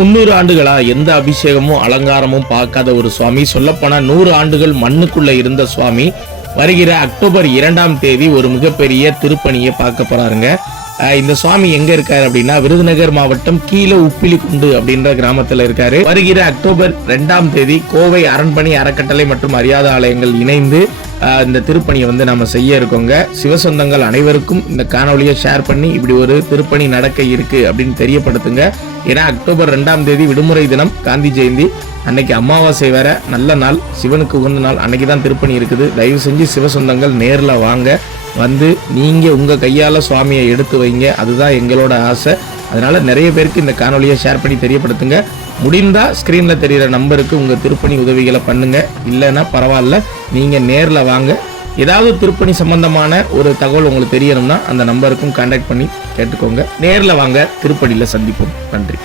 300 ஆண்டுகளா எந்த அபிஷேகமும் அலங்காரமும் பார்க்காத ஒரு சுவாமி. சொல்லப்போனா 100 ஆண்டுகள் மண்ணுக்குள்ள இருந்த சுவாமி வருகிற அக்டோபர் 2ஆம் தேதி ஒரு மிகப்பெரிய திருப்பணியை பார்க்க போறாருங்க. இந்த சுவாமி எங்க இருக்காரு அப்படின்னா விருதுநகர் மாவட்டம் கீழ உப்பிலிக்குண்டு அப்படின்ற கிராமத்துல இருக்காரு. வருகிற அக்டோபர் 2ஆம் தேதி கோவை அரண்மனை அறக்கட்டளை மற்றும் அறியாத ஆலயங்கள் இணைந்து இந்த திருப்பணியை நம்ம செய்ய இருக்கோங்க. சிவசொந்தங்கள் அனைவருக்கும் இந்த காணொலியை ஷேர் பண்ணி இப்படி ஒரு திருப்பணி நடக்க இருக்கு அப்படின்னு தெரியப்படுத்துங்க. ஏன்னா அக்டோபர் 2ஆம் தேதி விடுமுறை தினம், காந்தி ஜெயந்தி அன்னைக்கு அமாவாசை வேற, நல்ல நாள், சிவனுக்கு உகந்த நாள், அன்னைக்கு தான் திருப்பணி இருக்குது. தயவு செஞ்சு சிவசொந்தங்கள் நேர்ல வாங்க, வந்து நீங்க உங்க கையால சுவாமியை எடுத்து வைங்க, அதுதான் எங்களோட ஆசை. அதனால நிறைய பேருக்கு இந்த காணொலியை ஷேர் பண்ணி தெரியப்படுத்துங்க. முடிந்தா ஸ்கிரீன்ல தெரிகிற நம்பருக்கு உங்க திருப்பணி உதவிகளை பண்ணுங்க. இல்லைன்னா பரவாயில்ல, நீங்க நேர்ல வாங்க. ஏதாவது திருப்பணி சம்பந்தமான ஒரு தகவல் உங்களுக்கு தெரியணும்னா அந்த நம்பருக்கும் கான்டாக்ட் பண்ணி கேட்டுக்கோங்க. நேர்ல வாங்க, திருப்பணியில சந்திப்போம். நன்றி.